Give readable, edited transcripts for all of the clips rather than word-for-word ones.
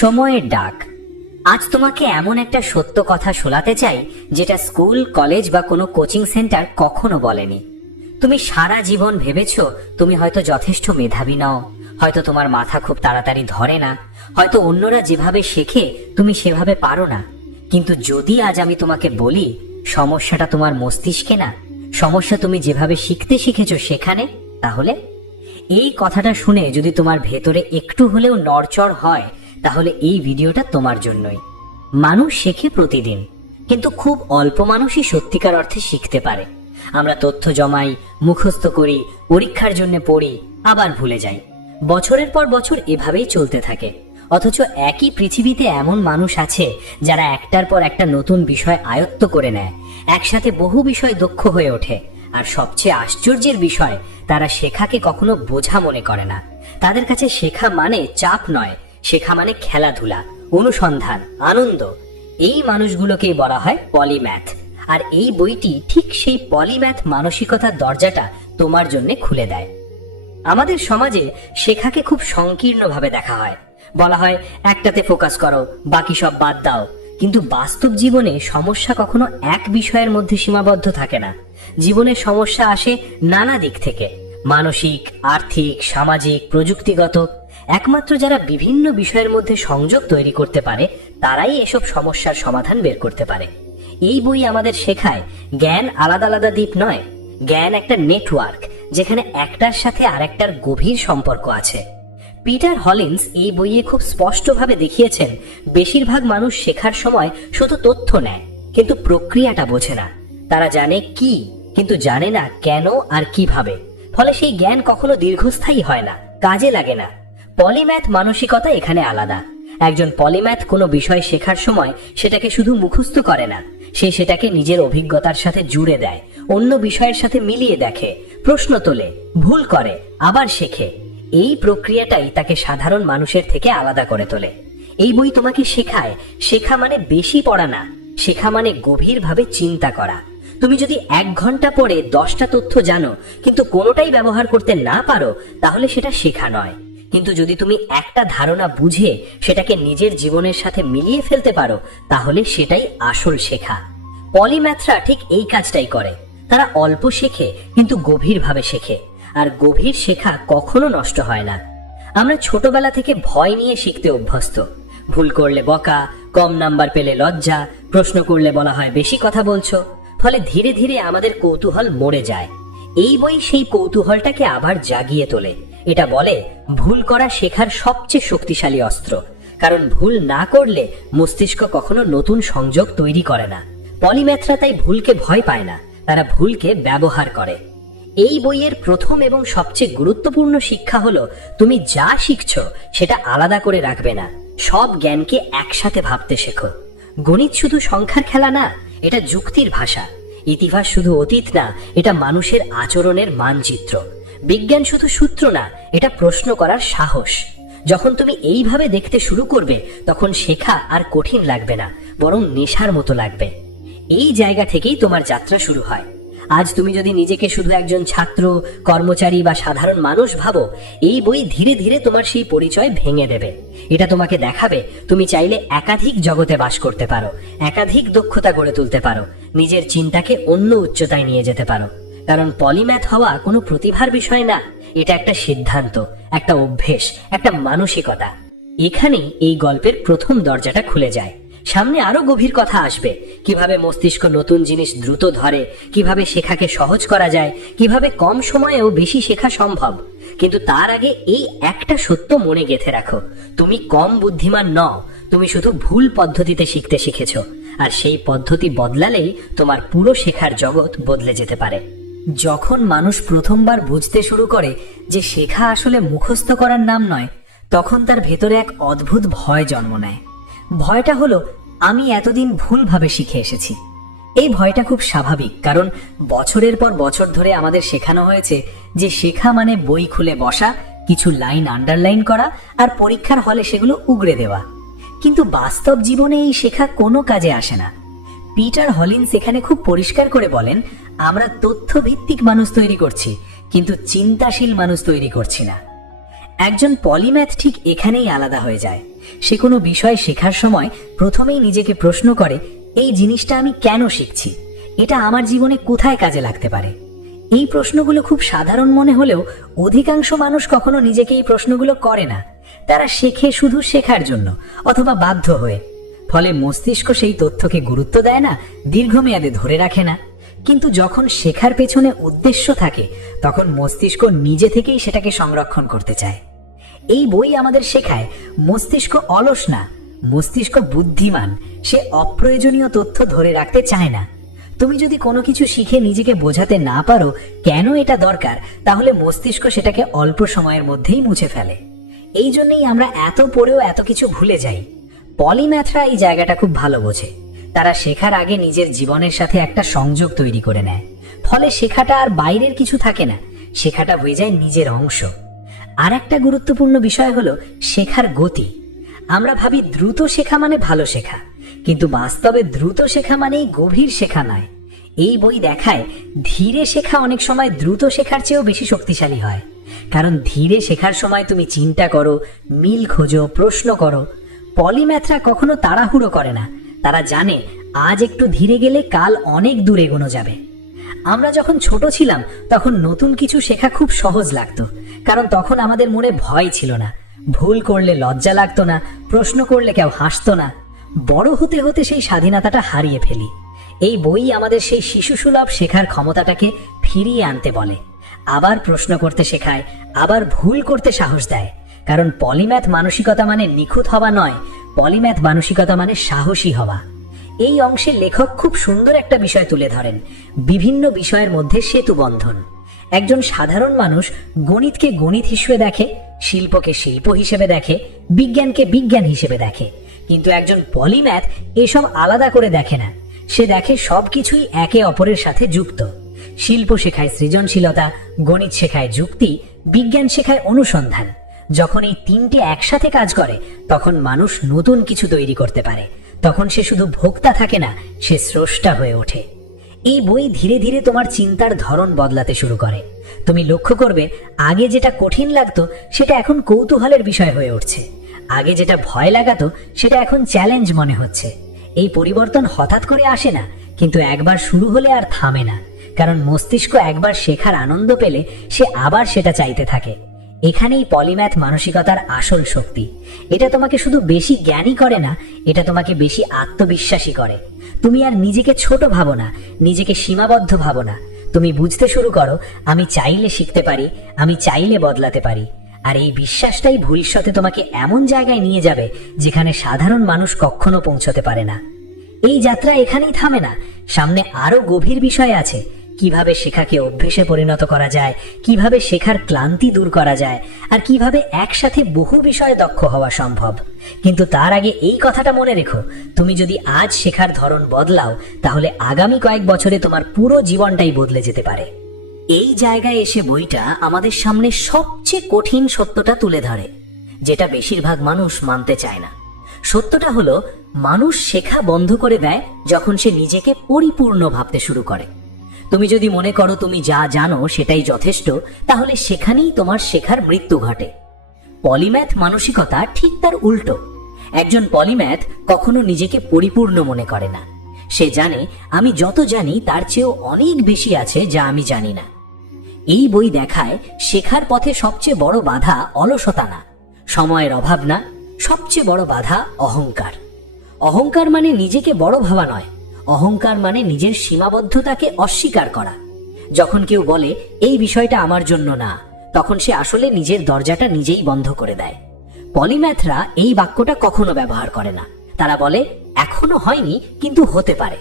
সময়ের ডাক। আজ তোমাকে এমন একটা সত্য কথা শোনাতে চাই যেটা স্কুল, কলেজ বা কোনো কোচিং সেন্টার কখনো বলেনি। তুমি সারা জীবন ভেবেছো তুমি হয়তো যথেষ্ট মেধাবী নও, হয়তো তোমার মাথা খুব তাড়াতাড়ি ধরে না, হয়তো অন্যরা যেভাবে শেখে তুমি সেভাবে পারো না। কিন্তু যদি আজ আমি তোমাকে বলি সমস্যাটা তোমার মস্তিষ্কে না, সমস্যা তুমি যেভাবে শিখতে শিখেছো সেখানে, তাহলে এই কথাটা শুনে যদি তোমার ভেতরে একটু হলেও নড়চড় হয় তাহলে এই ভিডিওটা তোমার জন্যই। মানুষ শেখে প্রতিদিন, কিন্তু খুব অল্প মানুষই সত্যিকার অর্থে শিখতে পারে। আমরা তথ্য জমাই, মুখস্থ করি, পরীক্ষার জন্য পড়ি, আবার ভুলে যাই। বছরের পর বছর এভাবেই চলতে থাকে। অথচ একই পৃথিবীতে এমন মানুষ আছে যারা একটার পর একটা নতুন বিষয় আয়ত্ত করে নেয়, একসাথে বহু বিষয় দক্ষ হয়ে ওঠে। আর সবচেয়ে আশ্চর্যের বিষয়, তারা শেখাকে কখনো বোঝা মনে করে না। তাদের কাছে শেখা মানে চাপ নয়, শেখা মানে খেলাধুলা, অনুসন্ধান, আনন্দ। এই মানুষগুলোকেই বলা হয় পলিম্যাথ। আর এই বইটি ঠিক সেই পলিম্যাথ মানসিকতার দরজাটা তোমার জন্য খুলে দেয়। আমাদের সমাজে শেখাকে খুব সংকীর্ণভাবে দেখা হয়। বলা হয় একটাতে ফোকাস করো, বাকি সব বাদ দাও। কিন্তু বাস্তব জীবনে সমস্যা কখনো এক বিষয়ের মধ্যে সীমাবদ্ধ থাকে না। জীবনের সমস্যা আসে নানা দিক থেকে, মানসিক, আর্থিক, সামাজিক, প্রযুক্তিগত। একমাত্র যারা বিভিন্ন বিষয়ের মধ্যে সংযোগ তৈরি করতে পারে তারাই এসব সমস্যার সমাধান বের করতে পারে। এই বই আমাদের শেখায় জ্ঞান আলাদা আলাদা দ্বীপ নয়, জ্ঞান একটা নেটওয়ার্ক, যেখানে একটার সাথে আরেকটার গভীর সম্পর্ক আছে। পিটার হলিন্স এই বইয়ে খুব স্পষ্টভাবে দেখিয়েছেন বেশিরভাগ মানুষ শেখার সময় শুধু তথ্য নেয়, কিন্তু প্রক্রিয়াটা বোঝে না। তারা জানে কি, কিন্তু জানে না কেন আর কিভাবে। ফলে সেই জ্ঞান কখনো দীর্ঘস্থায়ী হয় না, কাজে লাগে না। পলিম্যাথ মানসিকতা এখানে আলাদা। একজন পলিম্যাথ কোনো বিষয় শেখার সময় সেটাকে শুধু মুখস্থ করে না, সে সেটাকে নিজের অভিজ্ঞতার সাথে জুড়ে দেয়, অন্য বিষয়ের সাথে মিলিয়ে দেখে, প্রশ্ন তোলে, ভুল করে, আবার শেখে। এই প্রক্রিয়াটাই তাকে সাধারণ মানুষের থেকে আলাদা করে তোলে। এই বই তোমাকে শেখায় শেখা মানে বেশি পড়া না, শেখা মানে গভীরভাবে চিন্তা করা। তুমি যদি 1 ঘন্টা পড়ে 10টা তথ্য জানো কিন্তু কোনোটাই ব্যবহার করতে না পারো, তাহলে সেটা শেখা নয়। কিন্তু যদি তুমি একটা ধারণা বুঝে সেটাকে নিজের জীবনের সাথে মিলিয়ে ফেলতে পারো, তাহলে সেটাই আসল শেখা। পলিম্যাথরা ঠিক এই কাজটাই করে। তারা অল্প শেখে কিন্তু গভীরভাবে শেখে, আর গভীর শেখা কখনো নষ্ট হয় না। আমরা ছোটবেলা থেকে ভয় নিয়ে শিখতে অভ্যস্ত। ভুল করলে বকা, কম নাম্বার পেলে লজ্জা, প্রশ্ন করলে বলা হয় বেশি কথা বলছো। ফলে ধীরে ধীরে আমাদের কৌতূহল মরে যায়। এই বই সেই কৌতূহলটাকে আবার জাগিয়ে তোলে। এটা বলে ভুল করা শেখার সবচেয়ে শক্তিশালী অস্ত্র, কারণ ভুল না করলে মস্তিষ্ক কখনো নতুন সংযোগ তৈরি করে না। পলিম্যাথরা তাই ভুলকে ভয় পায় না, তারা ভুলকে ব্যবহার করে। এই বইয়ের প্রথম এবং সবচেয়ে গুরুত্বপূর্ণ শিক্ষা হলো তুমি যা শিখছো সেটা আলাদা করে রাখবে না, সব জ্ঞানকে একসাথে ভাবতে শেখো। গণিত শুধু সংখ্যার খেলা না, এটা যুক্তির ভাষা। ইতিহাস শুধু অতীত না, এটা মানুষের আচরণের মানচিত্র। বিজ্ঞান শুধু সূত্র না, এটা প্রশ্ন করার সাহস। যখন তুমি এইভাবে দেখতে শুরু করবে তখন শেখা আর কঠিন লাগবে না, বরং নেশার মতো লাগবে। এই জায়গা থেকেই তোমার যাত্রা শুরু হয়। আজ তুমি যদি নিজেকে শুধু একজন ছাত্র, কর্মচারী বা সাধারণ মানুষ ভাবো, এই বই ধীরে ধীরে তোমার সেই পরিচয় ভেঙে দেবে। এটা তোমাকে দেখাবে তুমি চাইলে একাধিক জগতে বাস করতে পারো, একাধিক দক্ষতা গড়ে তুলতে পারো, নিজের চিন্তাকে অন্য উচ্চতায় নিয়ে যেতে পারো। কারণ পলিম্যাথ হওয়া কোনো প্রতিভার বিষয় না, এটা একটা সিদ্ধান্ত, একটা অভ্যেস, একটা মানসিকতা। এখানেই এই গল্পের প্রথম দরজাটা খুলে যায়। সামনে আরো গভীর কথা আসবে, কিভাবে মস্তিষ্ক নতুন জিনিস দ্রুত ধরে, কিভাবে শেখাকে সহজ করা যায়, কিভাবে কম সময়েও বেশি শেখা সম্ভব। কিন্তু তার আগে এই একটা সত্য মনে গেঁথে রাখো, তুমি কম বুদ্ধিমান নও, তুমি শুধু ভুল পদ্ধতিতে শিখতে শিখেছো। আর সেই পদ্ধতি বদলালেই তোমার পুরো শেখার জগৎ বদলে যেতে পারে। যখন মানুষ প্রথমবার বুঝতে শুরু করে যে শেখা আসলে মুখস্থ করার নাম নয়, তখন তার ভেতরে এক অদ্ভুত ভয় জন্ম নেয়। ভয়টা হলো আমি এতদিন ভুলভাবে শিখে এসেছি। এই ভয়টা খুব স্বাভাবিক, কারণ বছরের পর বছর ধরে আমাদের শেখানো হয়েছে যে শেখা মানে বই খুলে বসা, কিছু লাইন আন্ডারলাইন করা আর পরীক্ষার হলে সেগুলো উগড়ে দেওয়া। কিন্তু বাস্তব জীবনে এই শেখা কোনো কাজে আসে না। পিটার হলিন্স এখানে খুব পরিষ্কার করে বলেন, আমরা তথ্যভিত্তিক মানুষ তৈরি করছি, কিন্তু চিন্তাশীল মানুষ তৈরি করছি না। একজন পলিম্যাথ ঠিক এখানেই আলাদা হয়ে যায়। সে কোনো বিষয় শেখার সময় প্রথমেই নিজেকে প্রশ্ন করে, এই জিনিসটা আমি কেন শিখছি, এটা আমার জীবনে কোথায় কাজে লাগতে পারে। এই প্রশ্নগুলো খুব সাধারণ মনে হলেও অধিকাংশ মানুষ কখনো নিজেকে এই প্রশ্নগুলো করে না। তারা শেখে শুধু শেখার জন্য অথবা বাধ্য হয়ে। ফলে মস্তিষ্ক সেই তথ্যকে গুরুত্ব দেয় না, দীর্ঘমেয়াদে ধরে রাখে না। কিন্তু যখন শেখার পেছনে উদ্দেশ্য থাকে তখন মস্তিষ্ক নিজে থেকেই সেটাকে সংরক্ষণ করতে চায়। এই বই আমাদের শেখায় মস্তিষ্ক অলস না, মস্তিষ্ক বুদ্ধিমান। সে অপ্রয়োজনীয় তথ্য ধরে রাখতে চায় না। তুমি যদি কোনো কিছু শিখে নিজেকে বোঝাতে না পারো কেন এটা দরকার, তাহলে মস্তিষ্ক সেটাকে অল্প সময়ের মধ্যেই মুছে ফেলে। এই জন্যই আমরা এত পড়েও এত কিছু ভুলে যাই। পলিম্যাথরা এই জায়গাটা খুব ভালো বোঝে। তারা শেখার আগে নিজের জীবনের সাথে একটা সংযোগ তৈরি করে নেয়। ফলে শেখাটা আর বাইরের কিছু থাকে না, শেখাটা হয়ে যায় নিজের অংশ। আর একটা গুরুত্বপূর্ণ বিষয় হলো শেখার গতি। আমরা ভাবি দ্রুত শেখা মানে ভালো শেখা, কিন্তু বাস্তবে দ্রুত শেখা মানেই গভীর শেখা নয়। এই বই দেখায় ধীরে শেখা অনেক সময় দ্রুত শেখার চেয়েও বেশি শক্তিশালী হয়। কারণ ধীরে শেখার সময় তুমি চিন্তা করো, মিল খোঁজো, প্রশ্ন করো। পলিম্যাথরা কখনো তাড়াহুড়ো করে না। তারা জানে আজ একটু ধীরে গেলে কাল অনেক দূর এগোনো যাবে। আমরা যখন ছোট ছিলাম তখন নতুন কিছু শেখা খুব সহজ লাগতো, কারণ তখন আমাদের মনে ভয় ছিল না। ভুল করলে লজ্জা লাগতো না, প্রশ্ন করলে কেউ হাসতো না। বড় হতে হতে সেই স্বাধীনতাটা হারিয়ে ফেলি। এই বই আমাদের সেই শিশুসুলভ শেখার ক্ষমতাটাকে ফিরিয়ে আনতে বলে। আবার প্রশ্ন করতে শেখায়, আবার ভুল করতে সাহস দেয়। কারণ পলিম্যাথ মানসিকতা মানে নিখুঁত হওয়া নয়, পলিম্যাথ মানসিকতা মানে সাহসী হওয়া। এই অংশে লেখক খুব সুন্দর একটা বিষয় তুলে ধরেন, বিভিন্ন বিষয়ের মধ্যে সেতু বন্ধন। একজন সাধারণ মানুষ গণিতকে গণিত হিসেবে দেখে, শিল্পকে শিল্প হিসেবে দেখে, বিজ্ঞানকে বিজ্ঞান হিসেবে দেখে। কিন্তু একজন পলিম্যাথ এসব আলাদা করে দেখে না। সে দেখে সবকিছুই একে অপরের সাথে যুক্ত। শিল্প শেখায় সৃজনশীলতা, গণিত শেখায় যুক্তি, বিজ্ঞান শেখায় অনুসন্ধান। যখন এই তিনটে একসাথে কাজ করে তখন মানুষ নতুন কিছু তৈরি করতে পারে। তখন সে শুধু ভোক্তা থাকে না, সে স্রষ্টা হয়ে ওঠে। এই বই ধীরে ধীরে তোমার চিন্তার ধরন বদলাতে শুরু করে। তুমি লক্ষ্য করবে আগে যেটা কঠিন লাগতো সেটা এখন কৌতূহলের বিষয় হয়ে উঠছে। আগে যেটা ভয় লাগাতো সেটা এখন চ্যালেঞ্জ মনে হচ্ছে। এই পরিবর্তন হঠাৎ করে আসে না, কিন্তু একবার শুরু হলে আর থামে না। কারণ মস্তিষ্ক একবার শেখার আনন্দ পেলে সে আবার সেটা চাইতে থাকে। এখানেই পলিম্যাথ মানসিকতার আসল শক্তি। এটা তোমাকে শুধু বেশি জ্ঞানী করে না, এটা তোমাকে বেশি আত্মবিশ্বাসী করে। তুমি আর নিজেকে ছোট ভাবো না, নিজেকে সীমাবদ্ধ ভাবো না। তুমি বুঝতে শুরু করো, আমি চাইলে শিখতে পারি, আমি চাইলে বদলাতে পারি। আর এই বিশ্বাসটাই ভবিষ্যতে তোমাকে এমন জায়গায় নিয়ে যাবে যেখানে সাধারণ মানুষ কখনো পৌঁছতে পারে না। এই যাত্রা এখানেই থামে না, সামনে আরো গভীর বিষয় আছে। কিভাবে শেখাকে অভ্যেসে পরিণত করা যায়, কিভাবে শেখার ক্লান্তি দূর করা যায়, আর কিভাবে একসাথে বহু বিষয়ে দক্ষ হওয়া সম্ভব। কিন্তু তার আগে এই কথাটা মনে রেখো, তুমি যদি আজ শেখার ধরন বদলাও তাহলে আগামী কয়েক বছরে তোমার পুরো জীবনটাই বদলে যেতে পারে। এই জায়গায় এসে বইটা আমাদের সামনে সবচেয়ে কঠিন সত্যটা তুলে ধরে, যেটা বেশিরভাগ মানুষ মানতে চায় না। সত্যটা হলো মানুষ শেখা বন্ধ করে দেয় যখন সে নিজেকে পরিপূর্ণ ভাবতে শুরু করে। তুমি যদি মনে করো তুমি যা জানো সেটাই যথেষ্ট, তাহলে সেখানেই তোমার শেখার মৃত্যু ঘটে। পলিম্যাথ মানসিকতা ঠিক তার উল্টো। একজন পলিম্যাথ কখনো নিজেকে পরিপূর্ণ মনে করে না। সে জানে আমি যত জানি তার চেয়েও অনেক বেশি আছে যা আমি জানি না। এই বই দেখায় শেখার পথে সবচেয়ে বড় বাধা অলসতা না, সময়ের অভাব না, সবচেয়ে বড় বাধা অহংকার। অহংকার মানে নিজেকে বড় ভাবা নয়, অহংকার মানে নিজের সীমাবদ্ধতাকে অস্বীকার করা। যখন কেউ বলে এই বিষয়টা আমার জন্য না, তখন সে আসলে নিজের দরজাটা নিজেই বন্ধ করে দেয়। পলিম্যাথরা এই বাক্যটা কখনো ব্যবহার করে না। তারা বলে এখনো হয়নি কিন্তু হতে পারে।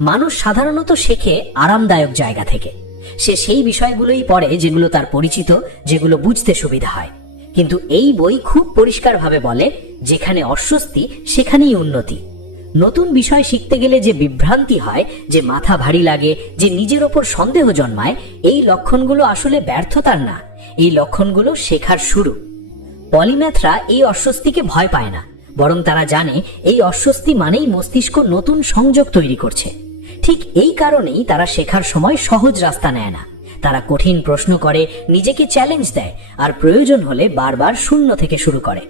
মানুষ সাধারণত শেখে আরামদায়ক জায়গা থেকে। সে সেই বিষয়গুলোই পড়ে যেগুলো তার পরিচিত, যেগুলো বুঝতে সুবিধা হয়। কিন্তু এই বই খুব পরিষ্কারভাবে বলে যেখানে অস্বস্তি সেখানেই উন্নতি। নতুন বিষয় শিখতে গেলে যে বিভ্রান্তি হয়, যে মাথা ভারী লাগে, যে নিজের ওপর সন্দেহ জন্মায়, এই লক্ষণগুলো আসলে ব্যর্থতার না, এই লক্ষণগুলো শেখার শুরু। পলিম্যাথরা এই অস্বস্তিকে ভয় পায় না, বরং তারা জানে এই অস্বস্তি মানেই মস্তিষ্ক নতুন সংযোগ তৈরি করছে। ঠিক এই কারণেই তারা শেখার সময় সহজ রাস্তা নেয় না। তারা কঠিন প্রশ্ন করে, নিজেকে চ্যালেঞ্জ দেয়, আর প্রয়োজন হলে বারবার শূন্য থেকে শুরু করে।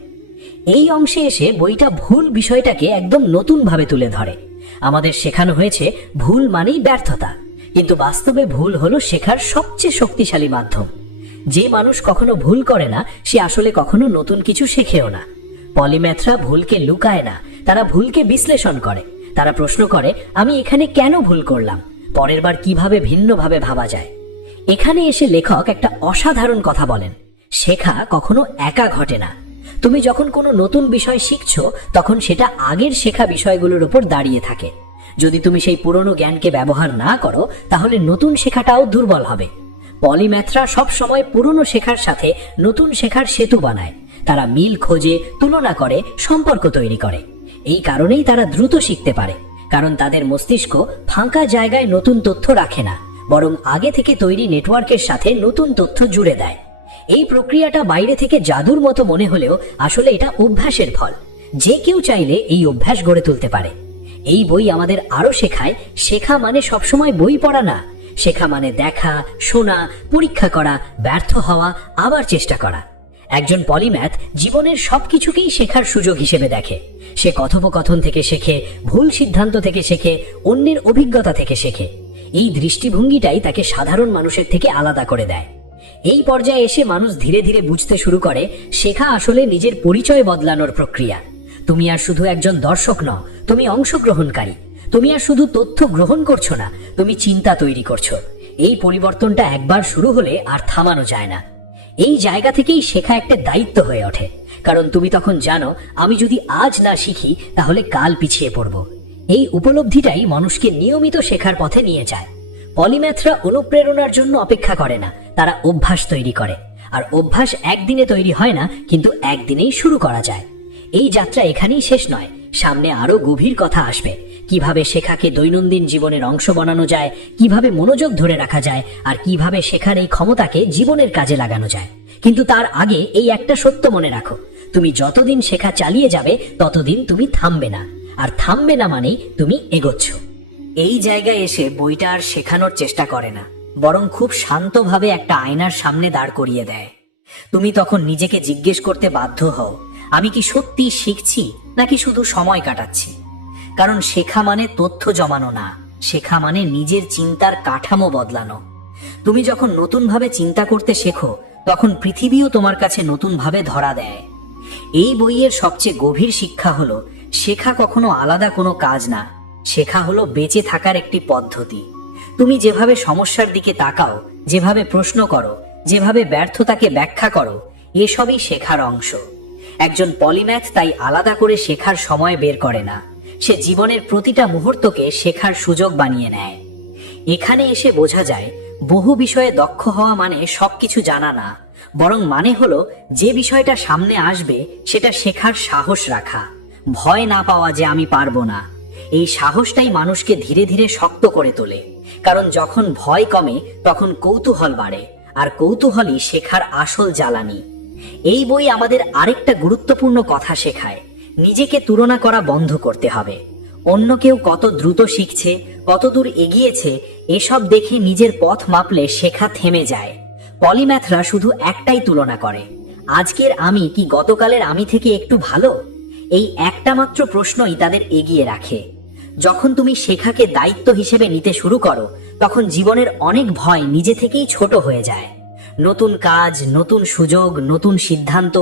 এই অংশে এসে বইটা ভুল বিষয়টাকে একদম নতুন ভাবে তুলে ধরে। আমাদের শেখানো হয়েছে ভুল মানেই ব্যর্থতা, কিন্তু বাস্তবে ভুল হলো শেখার সবচেয়ে শক্তিশালী মাধ্যম। যে মানুষ কখনো ভুল করে না সে আসলে কখনো নতুন কিছু শেখেও না। পলিম্যাথরা ভুলকে লুকায় না, তারা ভুলকে বিশ্লেষণ করে। তারা প্রশ্ন করে, আমি এখানে কেন ভুল করলাম, পরের বার কিভাবে ভিন্নভাবে ভাবা যায়। এখানে এসে লেখক একটা অসাধারণ কথা বলেন, শেখা কখনো একা ঘটে না। তুমি যখন কোনো নতুন বিষয় শিখছো তখন সেটা আগের শেখা বিষয়গুলোর উপর দাঁড়িয়ে থাকে। যদি তুমি সেই পুরনো জ্ঞানকে ব্যবহার না করো তাহলে নতুন শেখাটাও দুর্বল হবে। পলিম্যাথরা সব সময় পুরনো শেখার সাথে নতুন শেখার সেতু বানায়। তারা মিল খোঁজে, তুলনা করে, সম্পর্ক তৈরি করে। এই কারণেই তারা দ্রুত শিখতে পারে, কারণ তাদের মস্তিষ্ক ফাঁকা জায়গায় নতুন তথ্য রাখে না, বরং আগে থেকে তৈরি নেটওয়ার্কের সাথে নতুন তথ্য জুড়ে দেয়। এই প্রক্রিয়াটা বাইরে থেকে জাদুর মতো মনে হলেও আসলে এটা অভ্যাসের ফল। যে কেউ চাইলে এই অভ্যাস গড়ে তুলতে পারে। এই বই আমাদের আরো শেখায়, শেখা মানে সবসময় বই পড়া না। শেখা মানে দেখা, শোনা, পরীক্ষা করা, ব্যর্থ হওয়া, আবার চেষ্টা করা। একজন পলিম্যাথ জীবনের সবকিছুকেই শেখার সুযোগ হিসেবে দেখে। সে কথোপকথন থেকে শেখে, ভুল সিদ্ধান্ত থেকে শেখে, অন্যের অভিজ্ঞতা থেকে শেখে। এই দৃষ্টিভঙ্গিটাই তাকে সাধারণ মানুষের থেকে আলাদা করে দেয়। এই পর্যায়ে এসে মানুষ ধীরে ধীরে বুঝতে শুরু করে, শেখা আসলে নিজের পরিচয় বদলানোর প্রক্রিয়া। তুমি আর শুধু একজন দর্শক নও, তুমি অংশগ্রহণকারী। তুমি আর শুধু তথ্য গ্রহণ করছো না, তুমি চিন্তা তৈরি করছো। এই পরিবর্তনটা একবার শুরু হলে আর থামানো যায় না। এই জায়গা থেকেই শেখা একটা দায়িত্ব হয়ে ওঠে, কারণ তুমি তখন জানো, আমি যদি আজ না শিখি তাহলে কাল পিছিয়ে পড়ব। এই উপলব্ধিটাই মানুষকে নিয়মিত শেখার পথে নিয়ে যায়। পলিম্যাথরা অনুপ্রেরণার জন্য অপেক্ষা করে না, তারা অভ্যাস তৈরি করে। আর অভ্যাস একদিনে তৈরি হয় না, কিন্তু একদিনেই শুরু করা যায়। এই যাত্রা এখানেই শেষ নয়, সামনে আরো গভীর কথা আসবে। কিভাবে শেখাকে দৈনন্দিন জীবনের অংশ বানানো যায়, কিভাবে মনোযোগ ধরে রাখা যায়, আর কিভাবে শেখার এই ক্ষমতাকে জীবনের কাজে লাগানো যায়। কিন্তু তার আগে এই একটা সত্য মনে রাখো, তুমি যতদিন শেখা চালিয়ে যাবে ততদিন তুমি থামবে না। আর থামবে না মানেই তুমি এগোচ্ছ। এই জায়গায় এসে বইটা আর শেখানোর চেষ্টা করে না, বরং খুব শান্তভাবে একটা আয়নার সামনে দাঁড় করিয়ে দেয়। তুমি তখন নিজেকে জিজ্ঞেস করতে বাধ্য হও, আমি কি সত্যি শিখছি নাকি শুধু সময় কাটাচ্ছি? কারণ শেখা মানে তথ্য জমানো না, শেখা মানে নিজের চিন্তার কাঠামো বদলানো। তুমি যখন নতুনভাবে চিন্তা করতে শেখো তখন পৃথিবীও তোমার কাছে নতুনভাবে ধরা দেয়। এই বইয়ের সবচেয়ে গভীর শিক্ষা হলো, শেখা কখনো আলাদা কোনো কাজ না, শেখা হলো বেঁচে থাকার একটি পদ্ধতি। তুমি যেভাবে সমস্যার দিকে তাকাও, যেভাবে প্রশ্ন করো, যেভাবে ব্যর্থতাকে ব্যাখ্যা করো, এসবই শেখার অংশ। একজন পলিম্যাথ তাই আলাদা করে শেখার সময় বের করে না, সে জীবনের প্রতিটা মুহূর্তকে শেখার সুযোগ বানিয়ে নেয়। এখানে এসে বোঝা যায়, বহু বিষয়ে দক্ষ হওয়া মানে সবকিছু জানা না, বরং মানে হলো যে বিষয়টা সামনে আসবে সেটা শেখার সাহস রাখা, ভয় না পাওয়া যে আমি পারবো না। এই সাহসটাই মানুষকে ধীরে ধীরে শক্ত করে তোলে, কারণ যখন ভয় কমে তখন কৌতূহল বাড়ে, আর কৌতূহলই শেখার আসল জ্বালানি। এই বই আমাদের আরেকটা গুরুত্বপূর্ণ কথা শেখায়, নিজেকে তুলনা করা বন্ধ করতে হবে। অন্য কেউ কত দ্রুত শিখছে, কত দূর এগিয়েছে, এসব দেখে নিজের পথ মাপলে শেখা থেমে যায়। পলিম্যাথরা শুধু একটাই তুলনা করে, আজকের আমি কি গতকালের আমি থেকে একটু ভালো? এই একটা মাত্র প্রশ্নই তাদের এগিয়ে রাখে। যখন তুমি শেখাকে দায়িত্ব হিসেবে নিতে শুরু করো তখন জীবনের অনেক ভয় নিজে থেকেই ছোট হয়ে যায়। নতুন কাজ, নতুন সুযোগ, নতুন সিদ্ধান্ত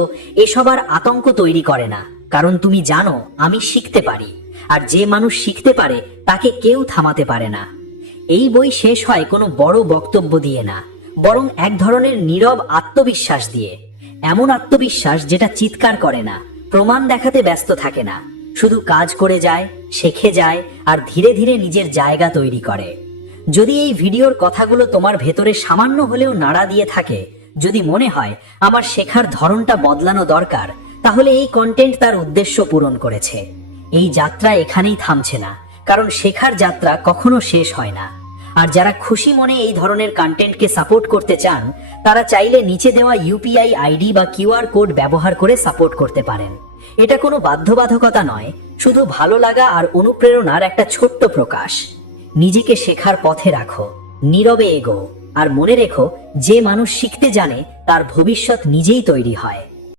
এসব আর আতঙ্ক তৈরি করে না, কারণ তুমি জানো আমি শিখতে পারি। আর যে মানুষ শিখতে পারে তাকে কেউ থামাতে পারে না। এই বই শেষ হয় কোনো বড় বক্তব্য দিয়ে না, বরং এক ধরনের নীরব আত্মবিশ্বাস দিয়ে। এমন আত্মবিশ্বাস যেটা চিৎকার করে না, প্রমাণ দেখাতে ব্যস্ত থাকে না, শুধু কাজ করে যায়, শেখে যায়, আর ধীরে ধীরে নিজের জায়গা তৈরি করে। যদি এই ভিডিওর কথাগুলো তোমার ভেতরে সামান্য হলেও নাড়া দিয়ে থাকে, যদি মনে হয় আমার শেখার ধরনটা বদলানো দরকার, তাহলে এই কন্টেন্ট তার উদ্দেশ্য পূরণ করেছে। এই যাত্রা এখানেই থামছে না, কারণ শেখার যাত্রা কখনো শেষ হয় না। আর যারা খুশি মনে এই ধরনের কন্টেন্টকে সাপোর্ট করতে চান, তারা চাইলে নিচে দেওয়া ইউপিআই আইডি বা কিউআর কোড ব্যবহার করে সাপোর্ট করতে পারেন। এটা কোনো বাধ্যবাধকতা নয়, শুধু ভালো লাগা আর অনুপ্রেরণার একটা ছোট্ট প্রকাশ। নিজেকে শেখার পথে রাখো, নীরবে এগো, আর মনে রেখো, যে মানুষ শিখতে জানে তার ভবিষ্যৎ নিজেই তৈরি হয়।